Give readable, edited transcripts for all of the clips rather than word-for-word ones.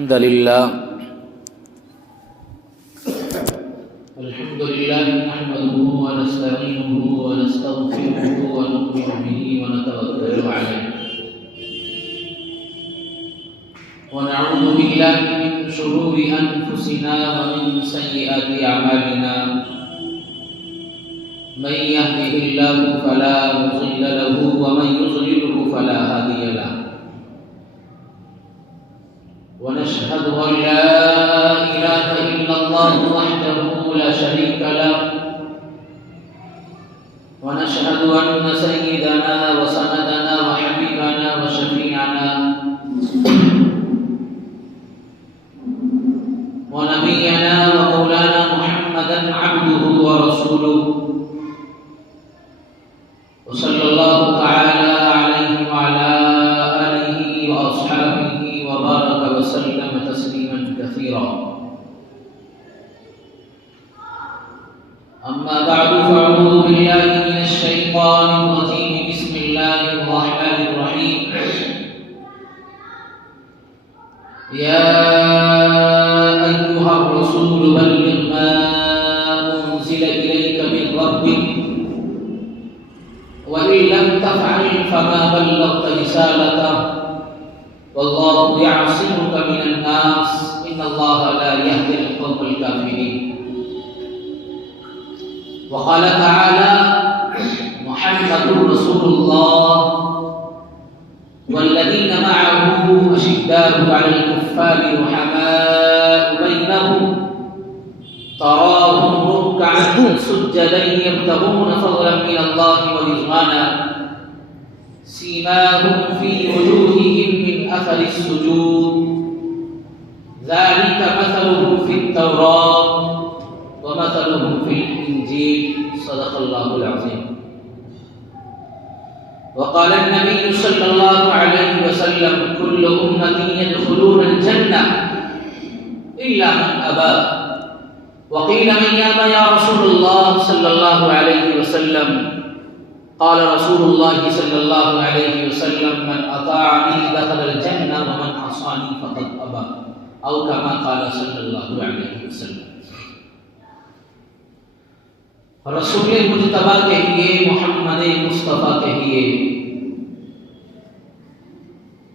الحمد لله نحمده ونستعينه ونستغفره ونؤمن به ونتوكل عليه ونعوذ بالله من شرور أنفسنا ومن سيئات أعمالنا من يهده الله فلا مضل له ومن يضلله فلا هادي له ونشهد أن لا إله إلا الله وحده لا شريك له ونشهد أن سيدنا وسندنا وحبيبنا وشفيعنا ونبينا ومولانا محمدا عبده ورسوله وصلى الله تعالى عليه وعلى آله وأصحابه وبارك وسلم تسليما كثيرا. أما بعد فأعوذ بالله من الشيطان الرجيم. بسم الله الرحمن الرحيم. يا أيها الرسول بلغ ما أنزل إليك من ربك وإن لم تفعل فما بلغت رسالته والله يعصمك من الناس إن الله لا يهدي القوم الكافرين. وقال تعالى محمد رسول الله والذين معه أشداء على الكفار رحماء بينهم تراهم ركعا سجدا يبتغون فضلا من الله ورضوانا سيماهم في وجوههم من أثر السجود ذلك مثلهم في التوراة ومثلهم في الإنجيل. صدق الله العظيم. وقال النبي صلى الله عليه وسلم كل أمتي يدخلون الجنة إلا من أبى. وقيل من يأبى يا رسول الله صلى الله عليه وسلم؟ قال رسول الله صلى الله عليه وسلم من أطاعني دخل الجنة ومن عصاني فقد أبى أو كما قال صلى الله عليه وسلم. رسول مجتبی کہیے، محمد مصطفیٰ کہیے،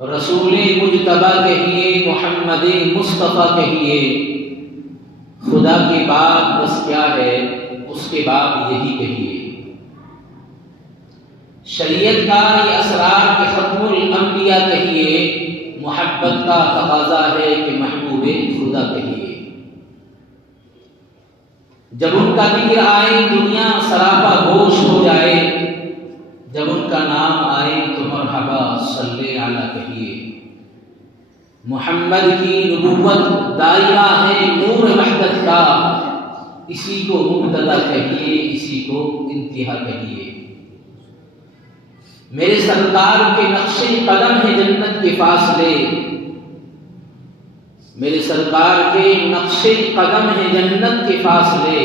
رسول مجتبی کہیے، محمد مصطفیٰ کہیے. خدا کے بعد بس کیا ہے، اس کے بعد یہی کہیے. شریعت کا یہ اسرار کے ختم الانبیاء کہیے. محبت کا تقاضا ہے کہ محبوب خدا کہیے. جب ان کا ذکر آئے دنیا سراپا گوش ہو جائے. جب ان کا نام آئے تو مرحبا صلی علی کہیے. محمد کی نبوت دائرہ ہے نور وحدت کا. اسی کو مبتدا کہیے، اسی کو انتہا کہیے. میرے سرکار کے نقش قدم ہے جنت کے فاصلے. میرے سرکار کے نقش قدم ہے جنت کے فاصلے.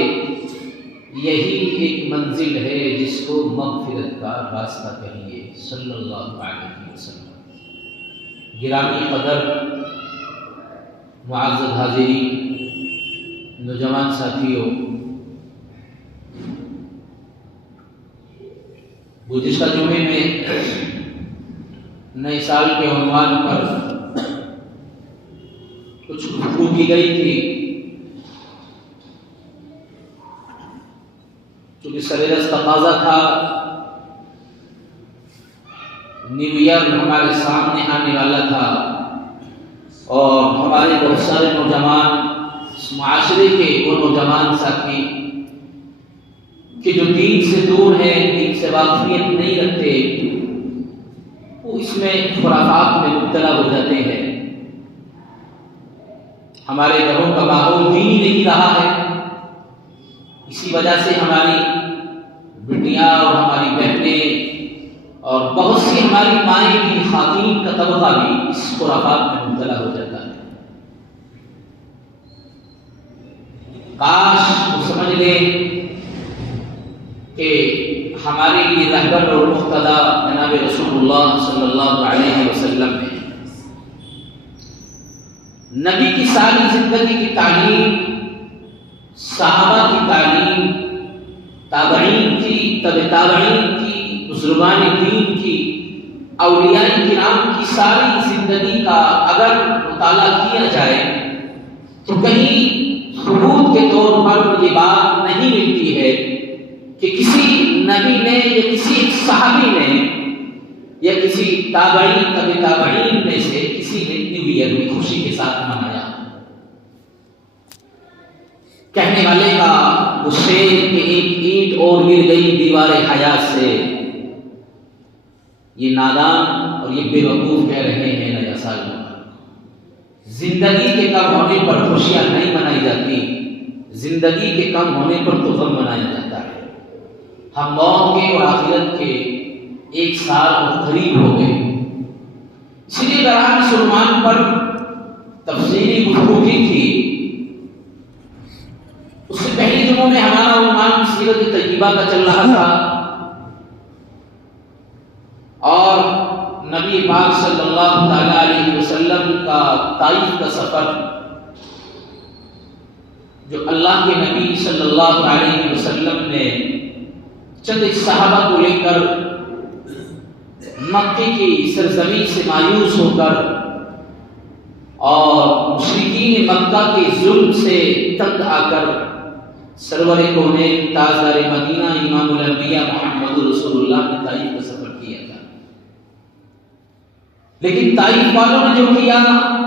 یہی ایک منزل ہے جس کو مغفرت کا راستہ کہیے. صلی اللہ علیہ وسلم. گرامی قدر معزز حاضرین، نوجوان ساتھیوں، گزشتہ جمعے میں نئے سال کے عنوان پر کچھ گفتگو کی گئی تھی. چونکہ سویرس تقاضا تھا، نیو ایئر ہمارے سامنے آنے والا تھا اور ہمارے بہت سارے نوجوان اس معاشرے کے وہ نوجوان ساتھی کہ جو دین سے دور ہیں، دین سے واقفیت نہیں رکھتے، وہ اس میں خرافات میں مبتلا ہو جاتے ہیں. ہمارے گھروں کا ماحول دینی نہیں رہا ہے. اسی وجہ سے ہماری بیٹیاں اور ہماری بہنیں اور بہت سی ہماری مائیں بھی، خواتین کا طبقہ بھی اس خرافات میں مبتلا ہو جاتا ہے. کاش وہ سمجھ لے کہ ہمارے لیے رہبر اور مقتدی جناب رسول اللہ صلی اللہ علیہ وسلم ہے. نبی کی ساری زندگی کی تعلیم، صحابہ کی تعلیم، تابعین کی، تبع تابعین کی، بزرگان دین کی، اولیاء کرام کی ساری زندگی کا اگر مطالعہ کیا جائے تو کہیں ثبوت کے طور پر یہ بات نہیں ملتی ہے کہ کسی نبی نے یا کسی صحابی نے یا کسی تابعین تبع تابعین میں سے کسی نے نیو ایئر بھی خوشی کے ساتھ منایا۔ کہنے والے کا وہ شعر کہ ایک اینٹ اور گر گئی دیوار حیات سے، یہ نادان اور یہ بے وقوف کہہ رہے ہیں نیا سال مبارک۔ زندگی کے کم ہونے پر خوشیاں نہیں منائی جاتی، زندگی کے کم ہونے پر تو غم منایا جاتا ہے۔ ہم موت کے اور آخرت کے ایک سال اور قریب ہو گئے، اس لیے بہرحال اس عنوان پر تفصیلی گفتگو کی تھی۔ اس سے پہلے دنوں میں ہمارا عنوان سیرت طیبہ کا چل رہا تھا اور نبی پاک صلی اللہ تعالی علیہ وسلم کا طائف کا سفر، جو اللہ کے نبی صلی اللہ علیہ وسلم نے چند صحابہ کو لے کر مکے کی سرزمین سے مایوس ہو کر اور مشرکین مکہ کے ظلم سے تنگ آ کر سرور کونین تاجدار مدینہ امام الانبیاء محمد رسول اللہ نے طائف کا سفر کیا تھا۔ لیکن طائف والوں نے جو کیا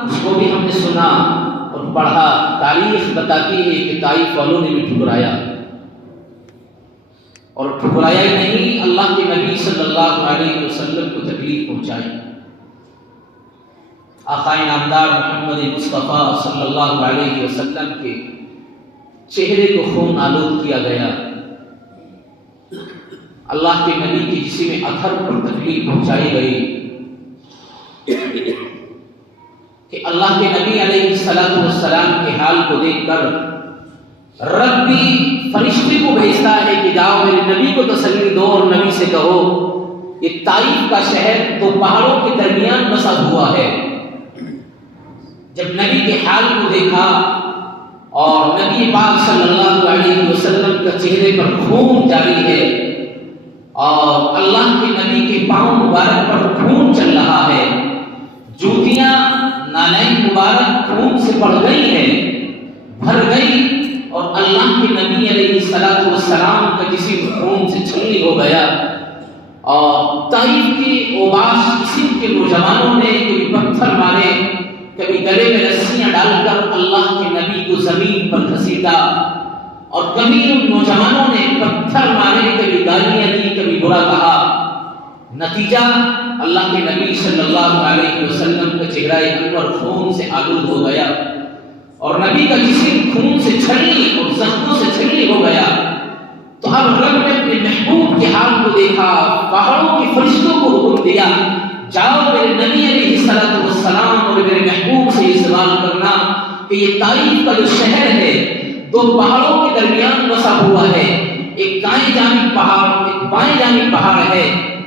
اس کو بھی ہم نے سنا اور پڑھا۔ تاریخ بتاتی ہے کہ طائف والوں نے بھی ٹھکرایا، اور ٹھکرایا ہی نہیں، اللہ کے نبی صلی اللہ علیہ وسلم کو تکلیف پہنچائی۔ آقا نامدار محمد مصطفیٰ صلی اللہ علیہ وسلم کے چہرے کو خون آلود کیا گیا، اللہ کے نبی کے جسم اطہر پر تکلیف پہنچائی گئی کہ اللہ کے نبی علیہ السلام کے حال کو دیکھ کر رب بھی فرشتے کو بھیجتا ہے کہ جاؤ میرے نبی کو تسلی دو اور نبی سے کہو یہ طائف کا شہر دو پہاڑوں کے درمیان بسا ہوا ہے۔ جب نبی کے حال کو دیکھا اور نبی پاک صلی اللہ علیہ وسلم کا چہرے پر خون جاری ہے اور اللہ کے نبی کے پاؤں مبارک پر خون چل رہا ہے، جوتیاں نالین مبارک خون سے بڑھ گئی ہیں، بھر گئی، اور اللہ کے نبی علیہ السلام کا جسم خون سے چھلنی ہو گیا۔ اور طائف کے اوباش قسم کے نوجوانوں نے کبھی پتھر مارے، کبھی گلے میں رسیاں ڈال کر اللہ کے نبی کو زمین پر گھسیٹا، اور کبھی ان نوجوانوں نے پتھر مارے، کبھی گالیاں دی، کبھی برا کہا۔ نتیجہ اللہ کے نبی صلی اللہ علیہ وسلم کا چہرہ انور خون سے آلود ہو گیا اور نبی کا جسم خون سے چھلنی اور زخموں سے چھلنی ہو گیا۔ تو اب رب نے اپنے محبوب کے حال کو دیکھا، پہاڑوں کے فرشتوں کو حکم دیا جاؤ میرے نبی علیہ السلام اور میرے محبوب سے یہ سوال کرنا کہ یہ طائف کا جو شہر ہے دو پہاڑوں کے درمیان بسا ہوا ہے، ایک دائیں جانب پہاڑ ایک بائیں جانب پہاڑ ہے،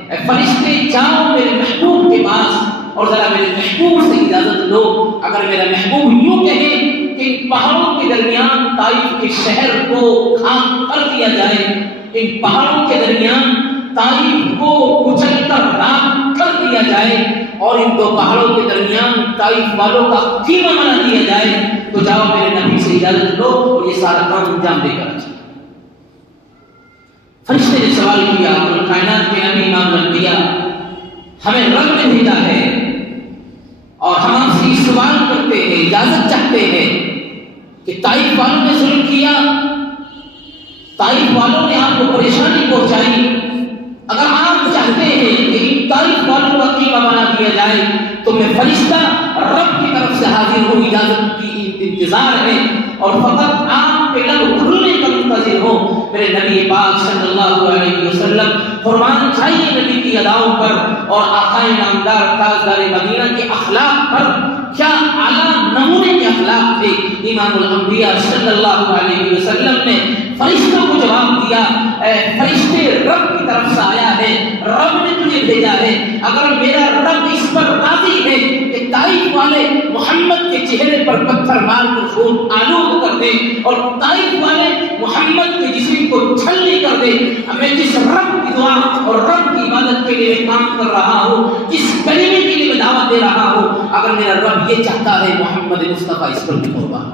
اے فرشتے جاؤ میرے محبوب کے پاس اور ذرا میرے محبوب سے اجازت لو۔ اگر میرا محبوب یوں کہے کہ ان پہاڑوں کے درمیان طائف کے شہر کو خاک کر دیا جائے، ان پہاڑوں کے درمیان طائف کو کچل کر راکھ کر دیا جائے اور ان دو پہاڑوں کے درمیان طائف والوں کا خیمہ بنا دیا جائے، تو جاؤ میرے نبی سے اجازت لو اور یہ سارا کام انجام دے کر چلو۔ فرشتے نے سوال کیا، کائنات کے نبی امام الانبیاء ہمیں رب نے بھیجا ہے اور ہم آپ سے سوال کرتے ہیں، اجازت چاہتے ہیں کہ طائف والوں نے ظلم کیا، طائف والوں نے آپ کو پریشانی پہنچائی، اگر آپ چاہتے ہیں کہ ان طائف والوں کا خیمہ بنا دیا جائے تو میں فرشتہ رب کی طرف سے حاضر ہوں، اجازت کی انتظار ہے اور فقط آپ کے لب کھلنے کا منتظر ہوں۔ میرے نبی پاک صلی اللہ علیہ وسلم قربان چاہیے نبی کی اداؤں پر اور آقا نامدار تاجدار مدینہ کے اخلاق پر، کیا اعلیٰ نمونے کے اخلاق تھے۔ امام الانبیاء صلی اللہ علیہ وسلم نے فرشتوں کو جواب دیا اے فرشتے رب کی طرف سے آیا ہے، رب نے تجھے بھیجا ہے، اگر میرا رب اس پر راضی ہے کہ طائف والے محمد کے چہرے پر پتھر مار کر خون آلود کر دے اور طائف والے محمد کے جسم کو چھلنی کر دے، میں جس رب کی دعا اور رب کی عبادت کے لیے کام کر رہا ہوں، جس کلمے کے لیے میں دعوت دے رہا ہوں، اگر میرا رب یہ چاہتا ہے محمد مصطفیٰ اس پر بھی قربان۔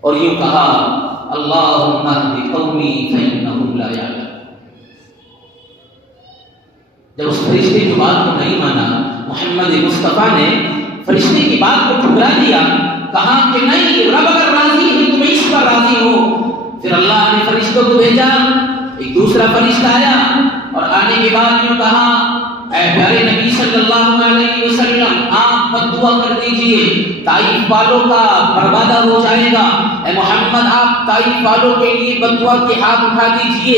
اور یوں کہا اللہم اہد قومی فإنہم لا یعلمون۔ جب اس فرشتے کی بات کو نہیں مانا، محمد مصطفیٰ نے فرشتے کی بات کو ٹھکرا دیا، کہا کہ نہیں، رب اگر راضی ہے تو میں اس پر راضی ہوں۔ پھر اللہ نے فرشتوں کو بھیجا، ایک دوسرا فرشتہ آیا اور آنے کے بعد یوں کہا اے پیارے نبی صلی اللہ علیہ وسلم، آپ بد دعا کر دیجئے، طائف والوں کا بربادہ ہو جائے گا۔ اے محمد، آپ طائف والوں کے لیے بد دعا کے ہاتھ اٹھا دیجئے،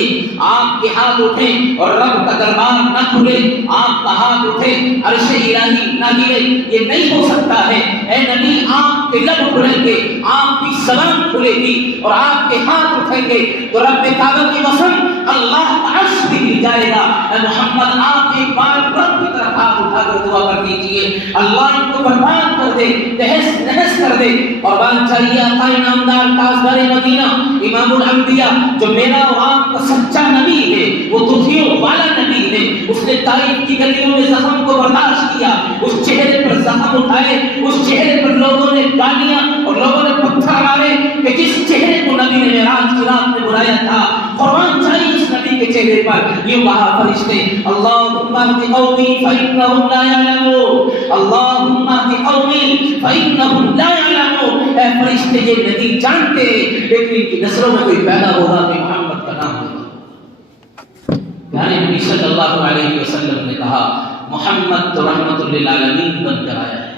آپ کے ہاتھ اٹھیں اور رب کا دربار نہ کھلے، آپ کا ہاتھ اٹھیں عرش الہی نہ گرے، یہ نہیں ہو سکتا ہے۔ اے نبی، آپ کے لب کھلیں گے، آپ کی زبان کھلے گی اور آپ کے ہاتھ اٹھیں گے تو رب کعبہ کی قسم اللہ کا عرش بھی گر جائے گا۔ اے محمد، آپ ایک بار رب کی طرف ہاتھ اٹھا کر دعا کر دیجئے، اللہ ان کو برباد کر دے، تہس نہس کر دے۔ اور بات چاہیے آقا نامدار تاجدار مدینہ امام الانبیاء جو میرا اور آپ کا سچا نبی ہے، وہ دکھیوں والا نبی ہے، اس نے طائف کی گلیوں میں زخم کو برداشت کیا، اس چہرے پر زخم اٹھائے، اس چہرے پر لوگوں نے گالیاں اور لوگوں نے پتھر مارے کہ جس چہرے کو نبی نے معراج کی رات میں بلایا تھا، قربان چاہیے اس نبی کے چہرے پر۔ یوں کہا فرشتے اللہم اہد قومی فإنہم لا یعلمون، اللہم اہد قومی فإنہم لا یعلمون۔ اے فرشتے، یہ نہیں جانتے لیکن ان کی نسلوں میں کوئی پیدا ہوگا کہ محمد کا نام ہوگا۔ پیارے نبی صلی اللہ علیہ وسلم نے کہا محمد تو رحمت للعالمین بن کر آیا ہے،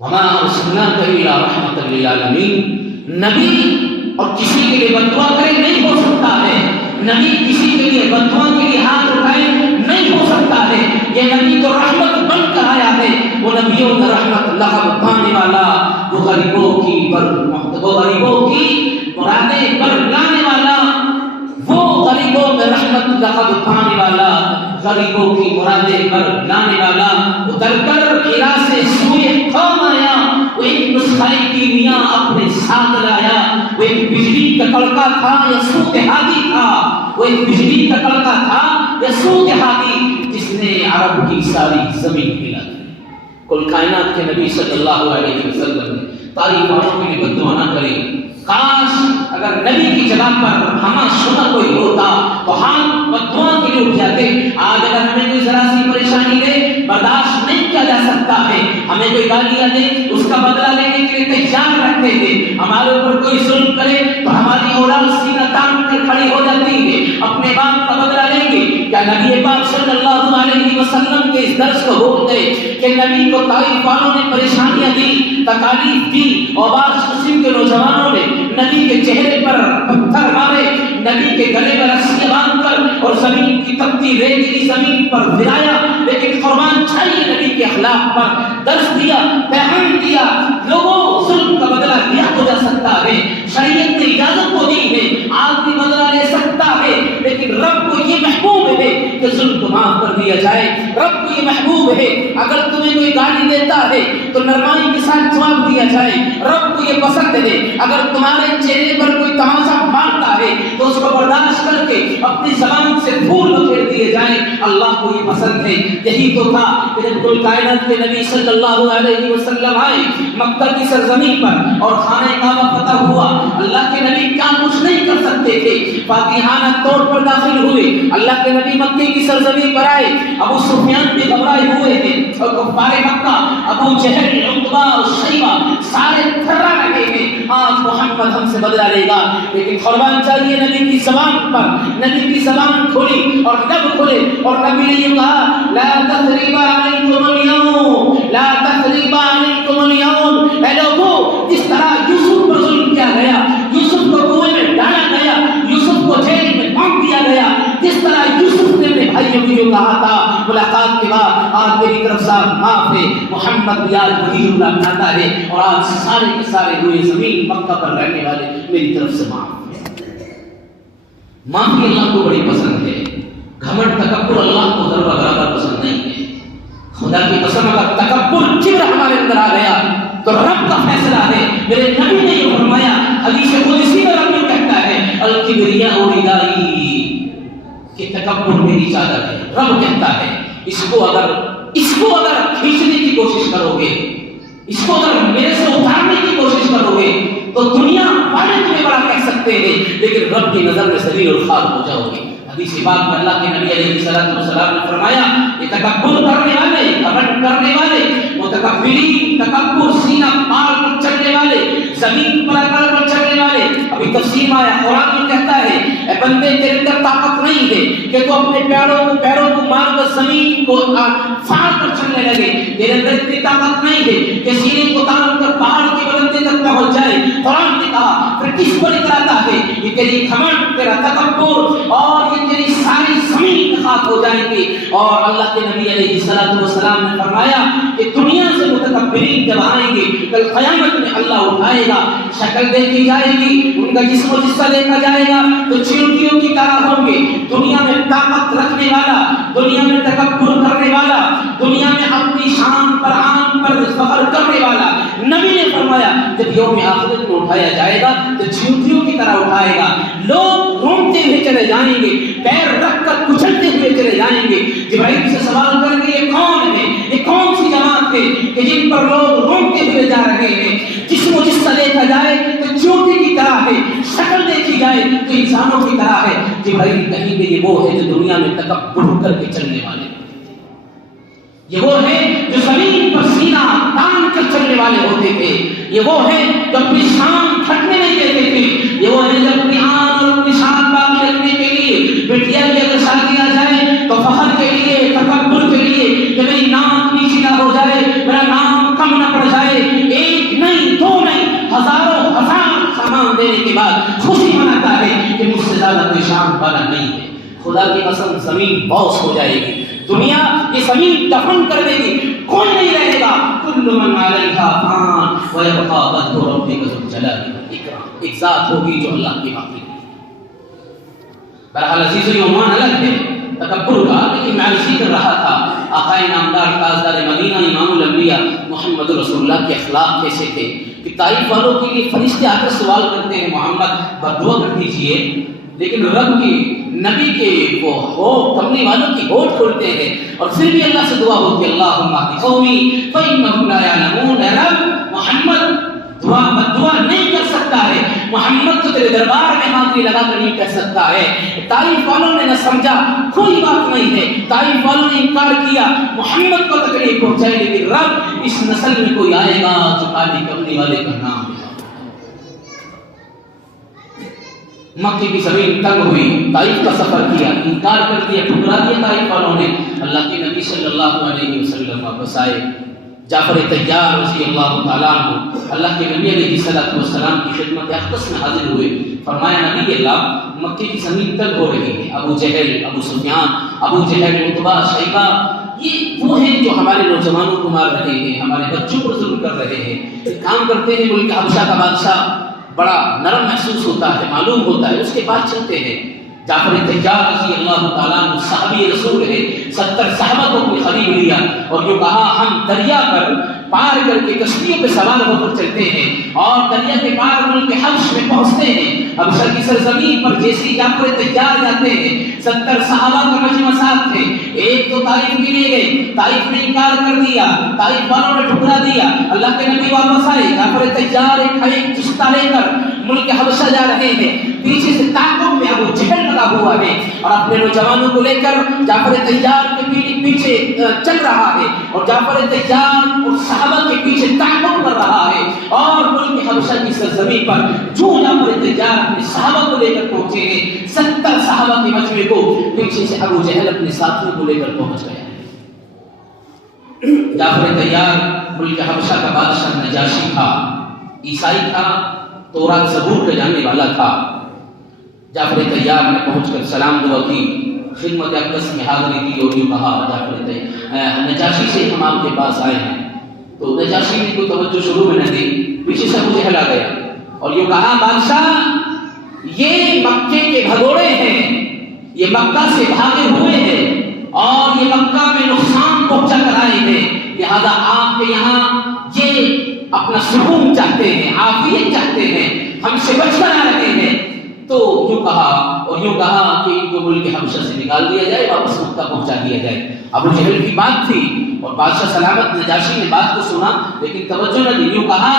وما ارسلناک الا رحمت للعالمین۔ نبی اور کسی کے لیے بد دعا کرے نہیں ہو سکتا ہے، نبی کسی کے لیے بد دعا کے لیے ہاتھ اٹھائے نہیں ہو سکتا ہے۔ یہ نبی تو رحمت بن کر آیا ہے، وہ نبیوں کا رحمت لقب پانے والا، وہ غریبوں کی مرادیں پر لانے والا، وہ غریبوں میں رحمت لقب پانے والا، غریبوں کی مرادیں پر لانے والا۔ اتر کر ہرا سے سوئے قوم آیا، وہ ایک نسخہ کیمیا اپنے ساتھ لایا، وہ ایک بجلی کا کڑکا تھا یا سوت ہادی تھا، وہ ایک بجلی کا کڑکا تھا یا سوت ہادی، جس نے عرب کی ساری زمین ہلا دی۔ کل کائنات کے نبی صلی اللہ علیہ وسلم نے طائف والوں کے لیے بد دعا نہ کرے۔ کاش اگر نبی کی جگہ پر ہمیں سنا کوئی ہوتا تو ہم بد دعا کے لیے اٹھ جاتے۔ آج اگر ہمیں کوئی ذرا سی پریشانی دے، برداشت نہیں کیا جا سکتا ہے، ہمیں کوئی گالیاں دے اس کا بدلہ لینے کے لیے تیار رکھتے تھے، ہمارے اوپر کوئی ظلم کرے تو ہماری اولاد سینہ تان کر کھڑی ہو جاتی ہے، اپنے باپ کا بدلہ لیں گے۔ کیا نبی پاک صلی اللہ علیہ وسلم کے اس درس کو بھول گئے کہ نبی کو طائف والوں نے پریشانیاں دی، تکالیف دی، اور بعض قسم کے نوجوانوں نے نبی کے چہرے پر پتھر مارے، نبی کے گلے میں رسی باندھ کر اور زمین کی تپتی ریتیلی زمین پر گرایا، لیکن قربان چاہیے نبی کے اخلاق پر درس دیا، پیغام دیا۔ لوگوں ظلم کا بدلہ لیا ہو جا سکتا ہے، شریعت نے اجازت کو دی ہے، آدمی بدلہ لے سکتا ہے، لیکن رب کو یہ محبوب ہے کہ ظلم کو معاف کر دیا جائے۔ رب کو یہ محبوب ہے اگر تمہیں کوئی گالی دیتا ہے تو نرمائی کے ساتھ جواب دیا جائے۔ رب کو یہ پسند ہے اگر تمہارے چہرے پر کوئی تماشا مارتا ہے تو اس کو برداشت کر کے اپنی زبان سے پھول بکھیر دیے جائیں۔ اللہ کو یہ پسند ہے۔ یہی تو تھا کہ جب کل کائنات کے نبی صلی اللہ علیہ وسلم آئے مکہ کی سرزمین پر اور خانہ کعبہ فتح ہوا، اللہ کے نبی کیا کچھ نہیں کر سکتے تھے، فاتحانہ طور پر داخل ہوئے، اللہ کے نبی مکے کی سرزمین پر آئے، ابو سفیان بھی گھبرائے ہوئے تھے اور کفار مکہ ابو جہل، عتبہ اور شیبہ سارے تھرا رہے ہیں، آج محمد ہم سے بدلہ لے گا۔ لیکن قربان چاہیے نبی کی زبان پر، نبی کی زبان کھلی اور لب کھلے اور نبی نے یہ کہا لا تثریب علیکم اليوم، لا تثریب علیکم اليوم۔ اے لوگوں، جس طرح یوسف پر ظلم کیا گیا، یوسف کو کنویں میں ڈالا گیا، یوسف کو جیل میں باندھ دیا گیا، جس طرح یوسف نے اپنے بھائیوں کو یہ کہا تھا ملاقات کے بعد آج میری طرف سے معاف ہے، محمد بھی آج وہی جملہ اپناتا ہے، اور آج سارے کے سارے روئے زمین مکہ پر رہنے والے میری طرف سے معاف ہے۔ معافی اللہ کو بڑی پسند ہے، گھمنڈ تکبر اللہ کو ذرہ برابر پسند نہیں ہے۔ خدا کی قسم اگر تکبر کبر ہمارے اندر آ گیا تو رب کا فیصلہ ہے۔ میرے نبی نے یہ فرمایا، حدیث قدسی میں رب یہ کہتا ہے الکبریاء ردائی، کہ تکبر میری چادر ہے۔ رب کہتا ہے اس کو اگر کھینچنے کی کوشش کرو گے، اس کو اگر میرے سے اتارنے کی کوشش کرو گے تو دنیا والے تمہیں بڑا کہہ سکتے ہیں، لیکن رب کی نظر میں ذلیل اور خوار ہو جاؤ گے۔ حدیث پاک میں اللہ کے نبی علیہ السلام نے فرمایا یہ تکبر کرنے والے، گھمنڈ کرنے والے، متکبرین، تکبر سینہ پار کر چڑھنے والے، زمین پر اکڑ کر چڑھنے والے۔ ابھی تفسیر میں آیا، قرآن میں کہتا ہے اے بندے تیرے اندر طاقت نہیں ہے کہ تو اپنے پیروں کو مار کر زمین کو پھاڑ کر چلنے لگے، تیرے اندر اتنی طاقت نہیں ہے کہ سینے کو تان کر پہاڑ کے بلندے تک پہنچ جائے۔ قرآن نے کہا پھر کس کو نکلاتا ہے؟ یہ تیری گھمنڈ، تیرا تکبر، اور یہ تیری ساری زمین خاک ہو جائیں گی۔ اور اللہ کے نبی علیہ السلام نے فرمایا کہ دنیا سے متکبرین جب آئیں گے کل قیامت میں اللہ اٹھائے گا، شکل دیکھی جائے گی، ان کا جسم و جسہ دیکھا جائے گا تو چیونٹیوں کی طرح ہوں گے۔ دنیا میں طاقت رکھنے والا، دنیا میں تکبر کرنے والا، دنیا میں اپنی شان پر عام پر فخر کرنے والا، نبی نے فرمایا جب یوم آخرت میں اٹھایا جائے گا تو چیونٹیوں کی طرح اٹھائے گا، لوگ رومتے ہوئے چلے جائیں گے، پیر رکھ کر کچلتے ہوئے چلے جائیں گے۔ جبرائیل سے سوال کریں گے یہ کون ہے، یہ کون سی جماعت ہے کہ جن پر لوگ رومتے ہوئے جا رہے ہیں؟ جسم و جسہ دیکھا جائے تو چیونٹی کی طرح ہے، شکل دیکھی جائے تو انسانوں کی طرح ہے۔ جبرائیل کہیں گے یہ وہ ہے جو دنیا میں تکبر کر کے چلنے والے، یہ وہ ہے جو زمین پر سینہ تان کر چلنے والے ہوتے تھے، یہ وہ ہے جو اپنی شان پھٹنے نہیں دیتے تھے، یہ وہ ہے جو اپنی آن اور اپنی شان باقی رکھنے کے لیے بٹیا کی اگر شادی آ جائے تو فخر کے لیے، تکبر کے لیے کہ میری نام نیچی نہ ہو جائے، میرا نام کم نہ پڑ جائے، ایک نہیں دو نہیں ہزاروں ہزار سامان دینے کے بعد خوشی مناتا ہے کہ مجھ سے زیادہ کوئی شان والا نہیں ہے۔ خدا کی قسم زمین باؤس ہو جائے گی، دنیا یہ زمین دفن کر دے گی، کوئی نہیں رہے گا۔ کل من علیہا فان ویبقى وجہ ربک ذو الجلال والاکرام، ایک ذات ہوگی جو اللہ کی باقی ہے۔ بہرحال عزیز و عمان الگ ہے تکبر کا، لیکن میں اسی کر رہا تھا آقا نامدار تاجدار مدینہ امام الانبیاء محمد رسول اللہ کے اخلاق کیسے تھے کہ طائف والوں کے لیے فرشتے آ کر سوال کرتے ہیں محمد بددعا کر دیجئے، لیکن رب کی نبی کے وہ ہوٹ کملی والوں کی ہوٹ کھولتے ہیں اور پھر بھی اللہ سے دعا ہوتی ہے اللہم اہد قومی فإنہم لا یعلمون۔ اے رب محمد بددعا نہیں کر سکتا ہے، محمد تو تیرے دربار میں حاضری لگا کر نہیں کہہ سکتا ہے۔ طائف والوں نے نہ سمجھا، کوئی بات نہیں ہے، طائف والوں نے انکار کیا، محمد کو تکلیف پہنچائی، لیکن رب اس نسل میں کوئی آئے گا جو کالی کملی والے کا نام ہے۔ مکے کی زمین تنگ ہوئی، طائف کا سفر کیا، انکار کر دیا، ٹھکرا دیا طائف والوں نے۔ اللہ کے نبی صلی اللہ علیہ وسلم واپس آئے، جعفر طیار رضی اللہ تعالیٰ عنہ اللہ کے نبی علیہ السلام کی خدمت اقدس میں حاضر ہوئے۔ فرمایا نبی اللہ مکے کی زمین تنگ ہو رہی ہے، ابو جہل، ابو سفیان، ابو جہل، عتبہ، شیبہ، یہ وہ ہیں جو ہمارے نوجوانوں کو مار رہے ہیں، ہمارے بچوں پر ظلم کر رہے ہیں، کام کرتے ہیں۔ ملک حبشہ کا بادشاہ بڑا نرم محسوس ہوتا ہے، معلوم ہوتا ہے، اس کے پاس چلتے ہیں۔ جعفر طیار رضی اللہ تعالیٰ عنہ صحابی رسول ہے، 70 صحابہ کو اپنی قریب لیا اور جو کہا ہم دریا پر پار کر کے کشتیوں پہ سوار ہو کر چلتے ہیں اور دریا کے پار ملک حبش میں پہنچتے ہیں۔ حبشہ کی سرزمین پر جیسی جعفر طیار جاتے ہیں، 70 صحابہ کا مجمع ساتھ تھے، ایک تو طائف کے لیے گئے، طائف نے انکار کر دیا، طائف والوں نے ٹھکرا دیا۔ اللہ کے نبی واپس آئے، جعفر طیار ایک کشتہ لے کر ملک حبشہ جا رہے ہیں، پیچھے سے تعاقب میں ابو جہل لگا ہوا ہے اور اپنے نوجوانوں کو لے کر جعفر طیار کے پیچھے چل رہا ہے اور جعفر طیار اور صحابہ کے پیچھے تعاقب کر رہا ہے۔ اور ملک حبشہ کی سرزمین پر جو جعفر طیار اپنے صحابہ کو لے کر پہنچے ہیں، 70 صحابہ کے مجمع کو پیچھے سے ابو جہل اپنے ساتھیوں کو لے کر پہنچ گیا۔ جعفر طیار ملک حبشہ کا بادشاہ نجاشی تھا، عیسائی تھا، تورات زبور کا جاننے والا تھا۔ جعفر طیار نے پہنچ کر سلام دعا کی، خدمت اقدس میں حاضری دی اور یوں کہا جعفر نجاشی سے ہم آپ کے پاس آئے ہیں. تو نجاشی نے کوئی توجہ شروع میں نہ دی, پیچھے سے ابو جہل آ گیا اور یوں کہا بادشاہ یہ مکے کے بھگوڑے ہیں, یہ مکہ سے بھاگے ہوئے ہیں اور یہ مکہ میں نقصان پہنچا کر آئے ہیں, لہذا آپ کے یہاں یہ اپنا سکون چاہتے ہیں, عافیت چاہتے ہیں, ہم سے بچ کر آ رہے ہیں. تو یوں کہا اور یوں کہا کہ ان کو ملک حبشہ سے نکال دیا جائے, واپس مکہ پہنچا دیا جائے. ابو جہل کی بات تھی اور بادشاہ سلامت نجاشی نے بات کو سنا لیکن توجہ نہ دی. یوں کہا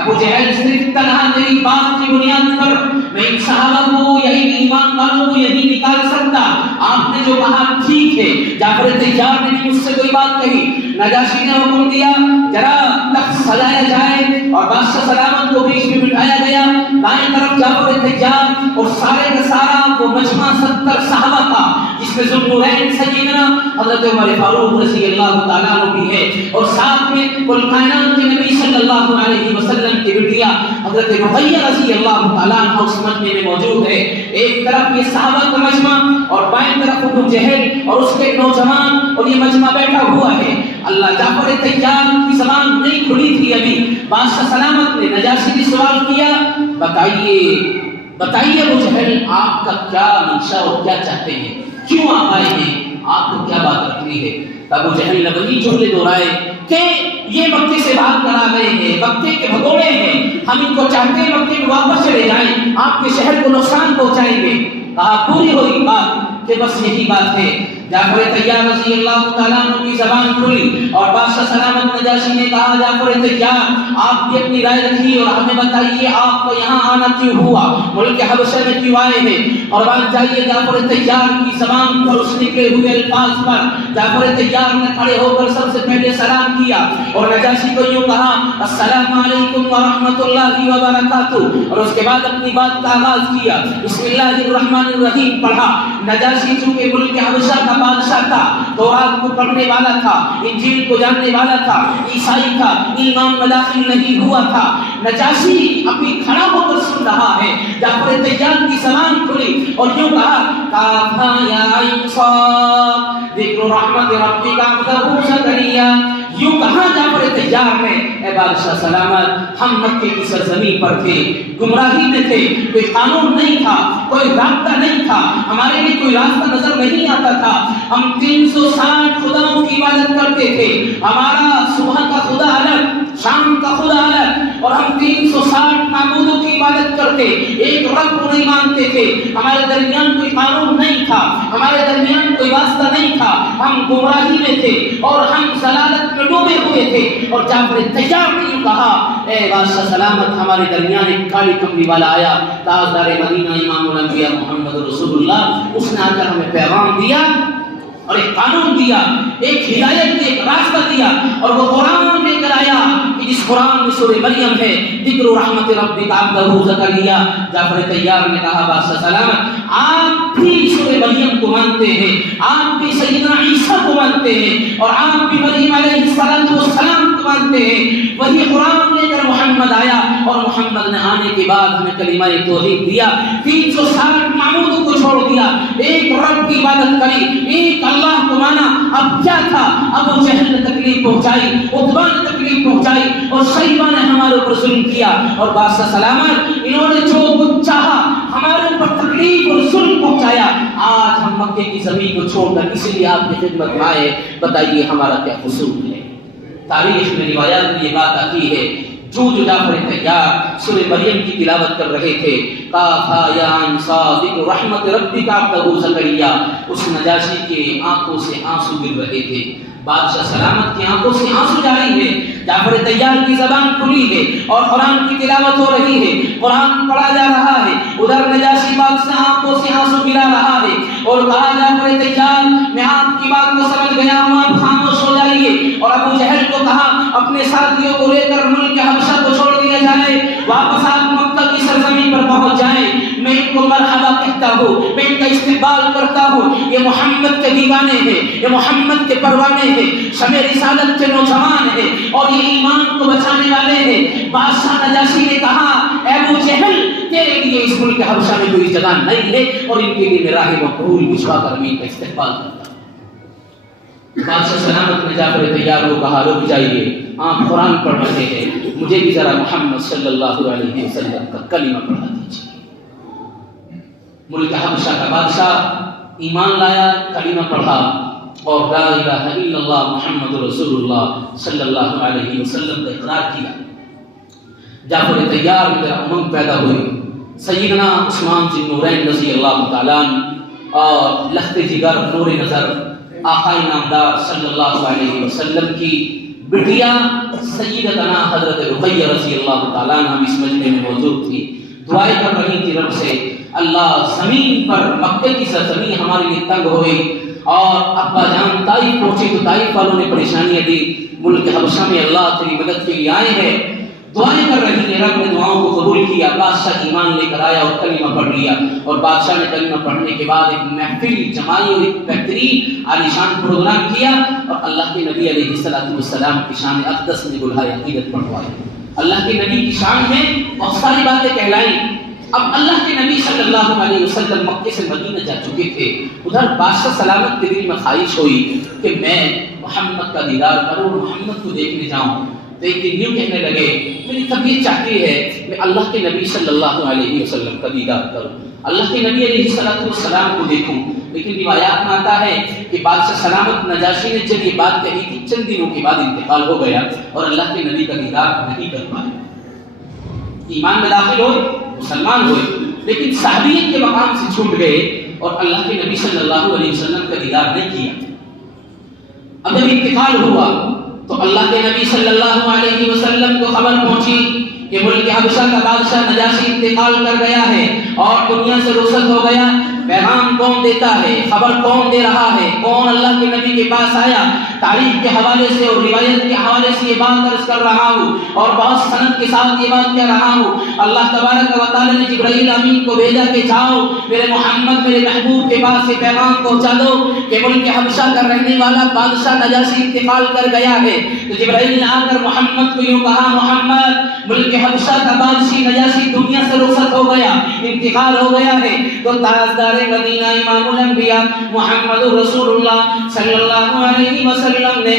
ابو جہل صرف تنہا میری بات کی بنیاد پر میں ان صحابہ کو یہی ایمان والوں کو یہی نکال سکتا. آپ نے جو کہا ٹھیک ہے. جعفر طیار نے مجھ سے کوئی بات کہی. نجاشی نے حکم دیا ذرا تخت سجایا جائے اور بادشاہ سلامت کو بیچ میں بٹھایا گیا. دائیں طرف جعفر طیار اور سارے کا سارا وہ مجمع 70 صحابہ تھا جس میں ذوالنورین سیدنا حضرت عمر فاروق رضی اللہ تعالیٰ عنہ بھی ہے اور ساتھ میں کل کائنات کے نبی صلی اللہ علیہ وسلم کی بٹیا حضرت رقیہ رضی اللہ تعالیٰ عنہ اس مجمع میں موجود ہے. ایک طرف یہ صحابہ کا مجمع اور بائیں طرف ابو جہل اور اس کے نوجوان اور یہ مجمع بیٹھا ہوا ہے. اللہ جعفر طیار کی زبان نہیں کھلی تھی ابھی. بادشاہ سلامت نے نجاشی نے سوال کیا بتائیے ابو جہل آپ کا کیا منشا اور کیا چاہتے ہیں, کیوں آپ آئے ہیں, آپ کو کیا بات رکھنی ہے. ابو جہل نے وہی جملے دہرائے کہ یہ مکے سے بھاگ کر آ گئے ہیں, مکے کے بھگوڑے ہیں, ہم ان کو چاہتے ہیں مکے میں واپس چلے جائیں, آپ کے شہر کو نقصان پہنچائیں گے. کہا پوری ہوئی بات کہ بس یہی بات ہے. جعفر طیار رضی اللہ تعالیٰ عنہ کی زبان کھلی اور بادشاہ سلامت نجاشی نے کہا جعفر طیار آپ بھی اپنی رائے رکھیے اور ہمیں بتائیے آپ کو یہاں آنا کیوں ہوا, ملک حبشہ میں کیوں آئے ہیں. اور بات چاہیے جعفر طیار کی زبان پر اس نکلے ہوئے الفاظ پر جعفر طیار نے کھڑے ہو کر سب سے پہلے سلام کیا اور نجاشی کو یوں کہا السلام علیکم ورحمۃ اللہ وبرکاتہ, اور اس کے بعد اپنی بات کا آغاز کیا. بسم اللہ الرحمن الرحیم پڑھا. نجاشی چونکہ ملک حبشہ کا بادشاہ تھا, تورات کو پڑھنے والا تھا, انجیل کو جاننے والا تھا, عیسائی تھا, ایمان میں داخل نہیں ہوا تھا. نجاشی ابھی کھڑا ہو کر سن رہا ہے. جعفر طیار کی زبان کھلی اور یوں کہا کافا یا عین صاد ذکر رحمت ربک عبدہ زکریا. یوں کہا جعفر طیار نے اے بادشاہ سلامت ہم مکے کی سرزمین پر تھے, گمراہی میں تھے, کوئی قانون نہیں تھا, کوئی رابطہ نہیں تھا, ہمارے لیے کوئی راستہ نظر نہیں آتا تھا. ہم 360 خداؤں کی عبادت کرتے تھے. ہمارا صبح کا خدا الگ, شام کا خدا الگ, اور ہم 360 معبودوں کی عبادت کرتے, ایک رب کو نہیں مانتے تھے. ہمارے درمیان کوئی قانون نہیں تھا, ہمارے درمیان کوئی واسطہ نہیں تھا. ہم گمراہی میں تھے اور ہم ضلالت میں ڈوبے ہوئے تھے. اور جعفر طیار نے یوں کہا اے بادشاہ سلامت ہمارے درمیان ایک کالی کمری والا آیا, تاجدار مدینہ امام الانبیاء محمد رسول اللہ, اس نے آ کر ہمیں پیغام دیا اور ایک قانون دیا, ایک ہدایت دی, ایک راستہ دیا, اور وہ قرآن لے کر آیا کہ جس قرآن میں سورہ مریم ہے ذکر رحمت ربک عبدہ زکریا. جعفر طیار نے کہا بادشاہ سلامت آپ بھی سورہ مریم کو مانتے ہیں, آپ بھی سیدنا عیسیٰ کو مانتے ہیں, اور آپ بھی مریم علیہ السلام کو مانتے ہیں. وہی قرآن لے کر محمد آیا اور محمد نے آنے کے بعد ہمیں کلمہ توحید دیا, 360 معبودوں کو چھوڑ دیا, ایک رب کی عبادت کری, ایک اللہ کو مانا. اب کیا تھا, ابو جہل نے تکلیف پہنچائی, عتبہ نے تکلیف پہنچائی اور شیبہ نے ہمارے اوپر ظلم کیا. اور بادشاہ سلامت انہوں نے جو کچھ چاہا ہمارے اوپر تکلیف اور ظلم پہنچایا. آج ہم مکے کی زمین کو چھوڑ کر اسی لیے آپ کی خدمت میں آئے, بتائیے ہمارا کیا قصور ہے. تاریخ میں روایات میں یہ بات آتی ہے جو جعفر طیار سورہ مریم کی تلاوت کر رہے تھے, کافا یا عین صاد ذکر رحمت ربک عبدہ زکریا, اس نجاشی کے آنکھوں سے آنسو گر رہے تھے. بادشاہ سلامت کی آنکھوں سے آنسو جاری ہے. جعفر طیار کی زبان کھلی ہے اور قرآن کی تلاوت ہو رہی ہے, قرآن پڑھا جا رہا ہے. ادھر نجاشی بادشاہ آنکھوں سے آنسو گرا رہا ہے اور کہا جعفر طیار میں آپ کی بات کو سمجھ گیا ہوں, آپ خاموش ہو جائیے. اور ابو جہل کو کہا اپنے ساتھیوں کو لے کر ملک حبشہ کو چھوڑ دیا جائے, واپس آپ مکہ کی سرزمین پر پہنچ جائیں. میں ان کو مرحبا کہتا ہوں, میں ان کا استقبال کرتا ہوں. یہ محمد کے دیوانے ہیں, یہ محمد کے پروانے ہیں, شمع رسالت کے نوجوان ہیں اور یہ ایمان کو بچانے والے ہیں. بادشاہ نجاشی نے کہا اے ابو جہل تیرے لیے لیے اس ملک حبشہ میں کوئی جگہ نہیں ہے اور ان کے لیے میں راہ مقبول بچھوا کر امین کا استقبال کرتا ہوں۔ بادشاہ سلامت میں جعفر طیار کو کہا رک جائیے، آپ قرآن پڑھ رہے ہیں، مجھے بھی ذرا محمد صلی اللہ علیہ وسلم کا کلمہ پڑھا دیجیے۔ ملک حبشہ کا بادشاہ ایمان لایا، کلمہ پڑھا اور لا الہ الا اللہ محمد رسول اللہ صلی اللہ علیہ وسلم کا اقرار کیا۔ جعفر طیار میں امنگ پیدا ہوئی۔ سیدنا عثمان ذی النورین رضی اللہ تعالیٰ عنہ اور لخت جگر نور نظر آقا نامدار صلی اللہ علیہ وسلم کی بٹیا سیدتنا حضرت رقیہ رضی اللہ تعالیٰ عنہ اس مجمع میں موجود تھی، دعائیں کر رہی تھی رب سے اللہ زمین پر مکہ کی سرزمین ہمارے لیے تنگ ہوئی اور ابا جان طائف پہنچے تو طائف والوں نے پریشانیاں دی، ملک حبشہ میں اللہ تیری مدد کے لیے آئے ہیں، دعائیں کر رہی ہیں۔ رب نے دعاؤں کو قبول کیا، بادشاہ ایمان لے کر آیا اور کلمہ پڑھ لیا، اور بادشاہ نے کلمہ پڑھنے کے بعد ایک محفل جمائی اور ایک بہترین عالیشان پروگرام کیا اور اللہ کے نبی علیہ السلام کی شان اقدس میں گلہائے عقیدت پڑھوائی۔ اللہ کے نبی کی شان میں بہت ساری باتیں کہلائیں۔ اب اللہ کے نبی صلی اللہ علیہ وسلم مکے سے مدینہ جا چکے تھے، ادھر بادشاہ سلامت کے دل میں خواہش ہوئی کہ میں محمد کا دیدار کروں، محمد کو دیکھنے جاؤں۔ تو ایک دن یوں کہنے لگے میری طبیعت چاہتی ہے میں اللہ کے نبی صلی اللہ علیہ وسلم کا دیدار کروں، اللہ کے نبی علیہ السلام کو دیکھوں۔ لیکن روایات میں آتا ہے کہ بادشاہ سلامت نجاشی نے جب یہ بات کہی تھی چند دنوں کے بعد انتقال ہو گیا اور اللہ کے نبی کا دیدار نہیں کر پائے۔ ایمان میں داخل ہوئے، مسلمان ہوئے، لیکن صحابیت کے مقام سے چھوٹ گئے اور اللہ کے نبی صلی اللہ علیہ وسلم کا دیدار نہیں کیا۔ اب جب انتقال ہوا تو اللہ کے نبی صلی اللہ علیہ وسلم کو خبر پہنچی کہ ملک حبشہ کا بادشاہ نجاشی انتقال کر گیا ہے اور دنیا سے رخصت ہو گیا۔ پیغام کون دیتا ہے، خبر کون دے رہا ہے، کون اللہ کے نبی کے پاس آیا؟ تاریخ کے حوالے سے اور روایت کے حوالے سے یہ بات درج کر رہا ہوں اور بہت سند کے ساتھ یہ بات کہہ رہا ہوں۔ اللہ تبارک و تعالی نے جبرائیل امین کو بھیجا کہ جاؤ میرے محمد میرے محبوب کے پاس یہ پیغام پہنچا دو کہ ملک حبشہ کا رہنے والا بادشاہ نجاشی انتقال کر گیا ہے۔ تو جبرائیل نے آ کر محمد کو یوں کہا محمد ملک حبشہ کا بادشاہ نجاشی دنیا سے رخصت ہو گیا، انتقال ہو گیا ہے۔ تو تاجدار مدینہ امام الانبیاء محمد رسول اللہ صلی اللہ علیہ وسلم نے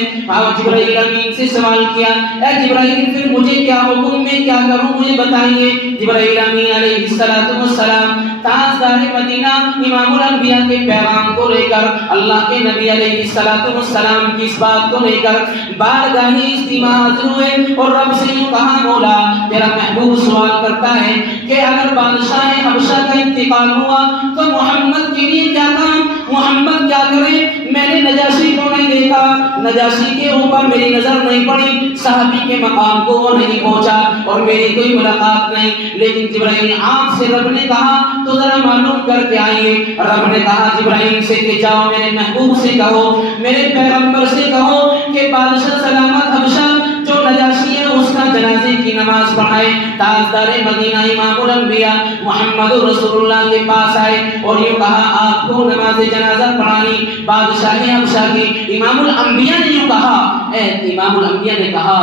جبرائیل امین سے سوال کیا اے جبرائیل پھر مجھے کیا حکم میں کیا کروں مجھے بتائیے۔ جبرائیل امین علیہ السلام تاجدار مدینہ امام الانبیاء کے پیغام کو لے کر اللہ کے نبی علیہ السلام کی اس بات کو لے کر بارگاہ اجتماع حاضر ہوئے اور رب سے یوں کہا مولا تیرا محبوب سوال کرتا ہے کہ اگر بادشاہ حبشہ کا انتقال ہوا تو محمد کے لیے کیا کام، محمد کیا کرے؟ میں نے نجاشی کو نہیں دیکھا، نجاشی کے اوپر میری نظر نہیں پڑی، صحابی کے مقام کو وہ نہیں پہنچا اور میری کوئی ملاقات نہیں، لیکن جبرائیل آپ سے رب نے کہا تو ذرا معلوم کر کے آئیے۔ رب نے کہا جبرائیل سے کہ جاؤ میرے محبوب سے کہو، میرے پیغمبر سے کہو کہ بادشاہ سلامت حبشہ جو نجاشی ہے اس کا جنازے کی نماز پڑھائے۔ تاجدار مدینہ امام الانبیاء محمد رسول اللہ کے پاس آئے اور یوں کہا آپ کو نماز جنازہ پڑھانی بادشاہ حبشہ کی۔ امام الانبیاء نے یوں کہا امام الانبیاء نے کہا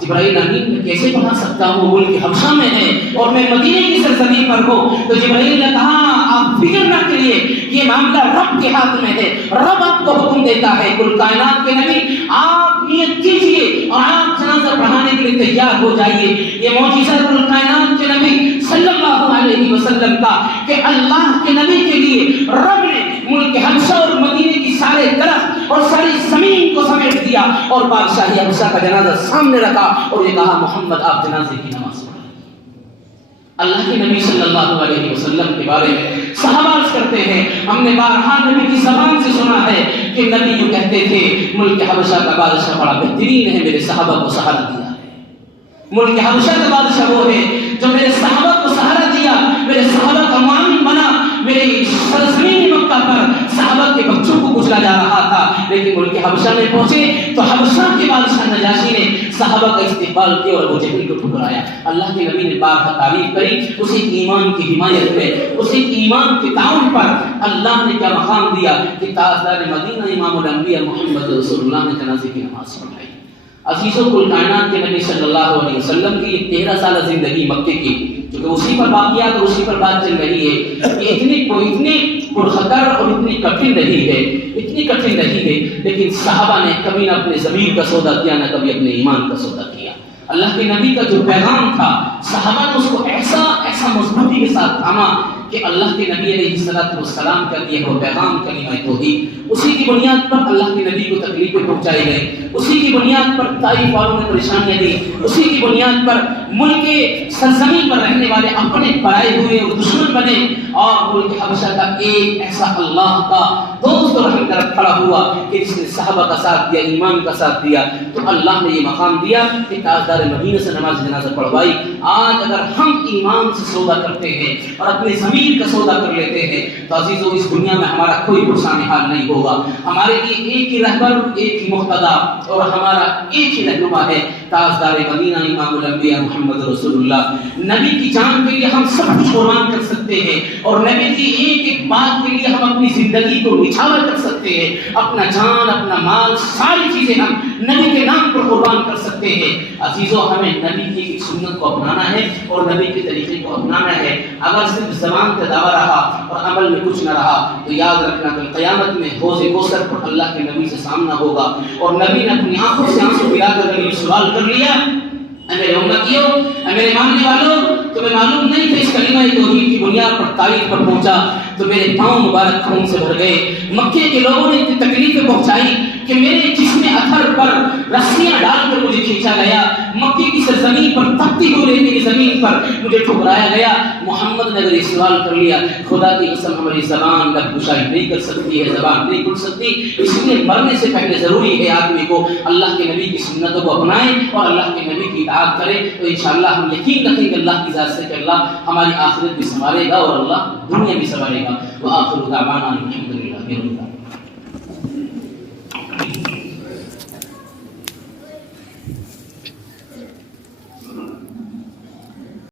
جبرائیل امین میں کیسے پڑھا سکتا ہوں، ملک حبشہ میں ہے اور میں مدینے کی سرزمین پر ہوں۔ تو جبرائیل نے کہا آپ فکر نہ کریے، یہ معاملہ رب کے ہاتھ میں ہے، رب آپ کو حکم دیتا ہے۔ کل کائنات کے نبی آپ نیت کیجئے اور آپ جنازہ پڑھانے کے لیے تیار ہو جائیے۔ یہ معجزہ کل کائنات کے نبی صلی اللہ علیہ وسلم کا کہ اللہ کے نبی کے لیے رب نے ملک حبشہ اور مدینے کی سارے درخت اور ساری زمین کو سمیٹ دیا اور بادشاہ حبشہ کا جنازہ سامنے رکھا اور یہ کہا محمد آپ جنازے کی نماز پڑھیں۔ اللہ کے نبی صلی اللہ علیہ وسلم کے بارے میں صحابہ عرض کرتے ہیں ہم نے بارہا نبی کی زبان سے سنا ہے کہ نبی یوں کہتے تھے ملک حبشہ کا بادشاہ بڑا بہترین ہے، میرے صحابہ کو سہارا دیا ہے۔ ملک حبشہ کا بادشاہ وہ ہے جو میرے صحابہ کو سہارا دیا، میرے صحابہ کا معاون بنا، میری سرزمین مکہ پر صحابہ کے بچوں کو کچلا جا رہا تھا، لیکن ملک حبشہ میں پہنچے تو حبشہ کے بادشاہ نجاشی نے صحابہ کا استقبال کیا اور ابو جہل کو ٹھکرایا۔ اللہ کے نبی نے بارہا تعریف کری اسے ایمان کی حمایت میں، اسے ایمان کے تعاون پر اللہ نے کیا مقام دیا کہ تاجدار مدینہ امام الانبیاء محمد رسول اللہ نے جنازے کی نماز پڑھائی۔ عزیزوں کل کائنات کے نبی صلی اللہ علیہ وسلم کی یہ 13 سالہ زندگی مکے کی، کیونکہ اسی پر باقیات اور اسی پر بات چل رہی ہے، یہ اتنی پرخطر اور اتنی کٹھن رہی ہے، لیکن صحابہ نے کبھی نہ اپنے ضمیر کا سودا کیا، نہ کبھی اپنے ایمان کا سودا کیا۔ اللہ کے نبی کا جو پیغام تھا، صحابہ نے اس کو ایسا مضبوطی کے ساتھ تھاما کہ اللہ کے نبی علیہ السلام کا دیا وہ پیغام کلمہ توحید، اسی کی بنیاد پر اللہ کے نبی کو تکلیفیں پہنچائی گئی، اسی کی بنیاد پر طائف والوں نے پریشانیاں دی، اسی کی بنیاد پر ملک کے سرزمین پر رہنے والے اپنے پرائے ہوئے اور دشمن بنے، اور ملک حبشہ کا ایک ایسا اللہ کا دوست اور ہم طرف کھڑا ہوا کہ جس نے صحابہ کا ساتھ دیا، ایمان کا ساتھ دیا، تو اللہ نے یہ مقام دیا کہ تاجدار مدینہ سے نماز جنازہ پڑھوائی۔ آج اگر ہم ایمان سے سودا کرتے ہیں اور اپنے ضمیر کا سودا کر لیتے ہیں تو عزیزوں اس دنیا میں ہمارا کوئی پرسان حال نہیں ہوگا۔ ہمارے لیے ایک ہی رہبر، ایک ہی مقتدا اور ہمارا ایک ہی رہنما ہے تاجدار مدینہ امام الانبیاء محمد رسول اللہ۔ نبی کی جان کے لیے ہم سب کچھ قربان کر سکتے ہیں، اور نبی کی ایک ایک بات کے لیے ہم اپنی زندگی کو نچھاور کر سکتے ہیں، اپنا جان، اپنا مال، ساری چیزیں ہم نبی کے نام پر قربان کر سکتے ہیں۔ عزیزوں ہمیں نبی کی سنت کو اپنانا ہے اور نبی کے طریقے کو اپنانا ہے۔ اگر صرف زبان کا دعویٰ رہا اور عمل میں کچھ نہ رہا تو یاد رکھنا کہ قیامت میں حوض کوثر پر اللہ کے نبی سے سامنا ہوگا، اور نبی نے اپنی آنکھوں سے آنسو گرا کر یہ سوال کر لیا، اے میرے امتیوں، اے میرے ماننے والوں، تمہیں معلوم نہیں تھا اس کلمہ توحید کی بنیاد پر طائف پر پہنچا تو میرے پاؤں مبارک خون سے بھر گئے۔ مکے کے لوگوں نے اتنی تکلیفیں پہنچائی کہ میرے جسم اتھر پر رسیاں ڈال کر مجھے کھینچا گیا، مکے کی سرزمین پر تپتی ہوئی ریت کی زمین پر مجھے ٹھکرایا گیا۔ محمد نے اگر یہ سوال کر لیا، خدا کی قسم ہماری زبان لب گشائی نہیں کر سکتی ہے، زبان نہیں کھل سکتی، اس لیے مرنے سے پہلے ضروری ہے آدمی کو اللہ کے نبی کی سنتوں کو اپنائے اور اللہ کے نبی کی اطاعت کرے، تو انشاءاللہ ہم یقین رکھیں گے اللہ کی ذات سے کہ اللہ ہماری آخرت بھی سنوارے گا اور اللہ دنیا بھی سنوارے گا۔ وآخر دعوانا الحمدللہ رب العالمین۔